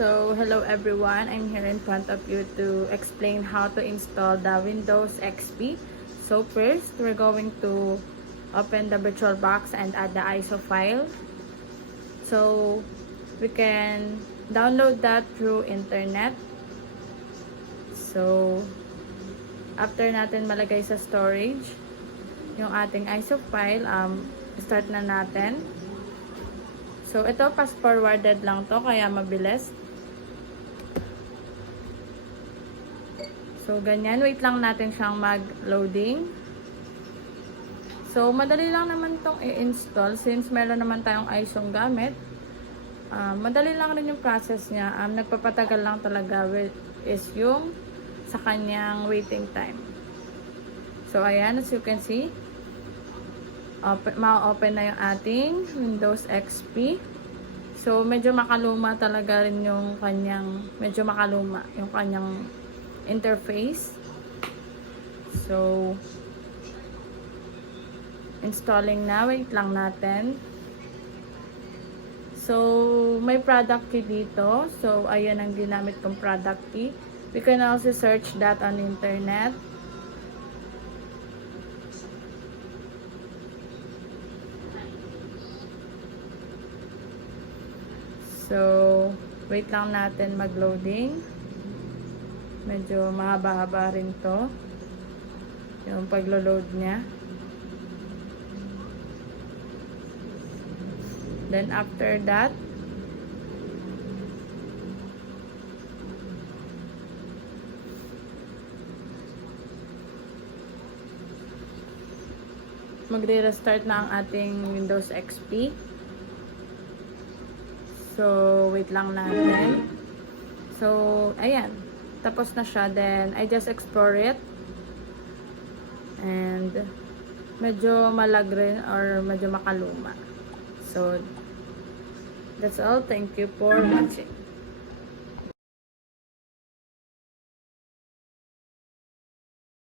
So, hello everyone. I'm here in front of you to explain how to install the Windows XP. So first, we're going to open the VirtualBox and add the ISO file. So, we can download that through internet. So, after natin malagay sa storage yung ating ISO file, start na natin. So, ito fast forwarded lang to, kaya mabilis. So, ganyan. Wait lang natin siyang mag-loading. So, madali lang naman itong i-install since meron naman tayong ISO gamit. Madali lang rin yung process niya. Nagpapatagal lang talaga is yung sa kanyang waiting time. So, ayan. As you can see, ma-open na yung ating Windows XP. So, medyo makaluma talaga rin yung kanyang, interface. So, installing na. Wait lang natin. So, may product key dito. So, ayan ang ginamit kong product key. We can also search that on internet. So, wait lang natin mag-loading. Medyo mahaba-haba rin to yung paglo-load niya. Then after that, magre-restart na ang ating Windows XP. So, wait lang natin. So, ayan. Tapos na siya. Then, I just explore it. And, medyo malag rin or medyo makaluma. So, that's all. Thank you for watching.